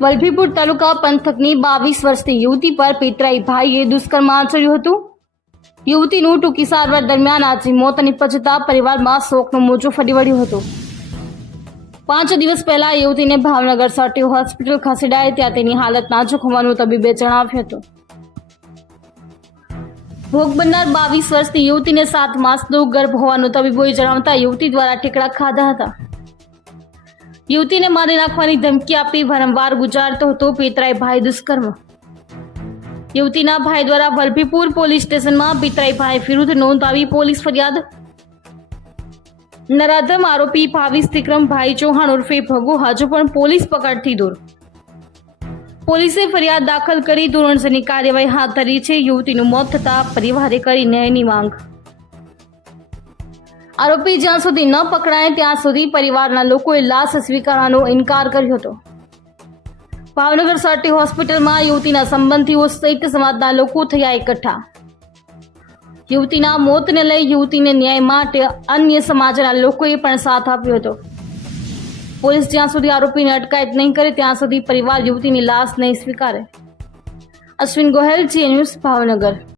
વલભીપુર તાલુકા પંથકની 22 વર્ષની યુવતી પર પિતરાઈ ભાઈએ દુષ્કર્મ આચર્યું હતું। યુવતીનું ટૂંકી સારવાર દરમિયાન આજે મોત નિપજતા પરિવારમાં શોકનો મોજો ફરી વળ્યો હતો। 5 દિવસ પહેલા યુવતીને ભાવનગર સટી હોસ્પિટલ ખસેડાઈ ત્યાં તેની હાલત નાજુક હોવાનું તબીબે જણાવ્યું હતું। ભોગ બનનાર 22 વર્ષની યુવતીને 7 માસનો ગર્ભ હોવાનું તબીબોએ જણાવતા યુવતી દ્વારા ઠેકડા ખાધા હતા। યુવતીને મારી નાખવાની ધમકી આપી વારંવાર ગુજારતો હતો પિતરાઈ ભાઈ દુષ્કર્મ। યુવતીના ભાઈ દ્વારા વલભીપુર પોલીસ સ્ટેશનમાં પિતરાઈ ભાઈ વિરુદ્ધ નોંધાવી પોલીસ ફરિયાદ। નરાધમ આરોપી ભાવિસ વિક્રમભાઈ ચૌહાણ ઉર્ફે ભગુ હજુ પણ પોલીસ પકડથી દૂર। પોલીસે ફરિયાદ દાખલ કરી ધોરણસરની કાર્યવાહી હાથ ધરી છે। યુવતીનું મોત થતા પરિવારે કરી ન્યાયની માંગ। આરોપી જ્યાં સુધી ન પકડાય ત્યાં સુધી પરિવારના લોકોએ લાશ સ્વીકારવાનો ઇનકાર કર્યો હતો। ભાવનગર સટી હોસ્પિટલમાં યુવતીના સંબંધીઓ સહિત સમાજના લોકો થયા એકઠા। યુવતીના મોતને લઈ યુવતીને ન્યાય માટે અન્ય સમાજના લોકોએ પણ સાથ આપ્યો હતો। પોલીસ જ્યાં સુધી આરોપીને અટકાયત નહીં કરે ત્યાં સુધી પરિવાર યુવતીની લાશ નહીં સ્વીકારે। અશ્વિન ગોહેલ, જી ન્યૂઝ, ભાવનગર।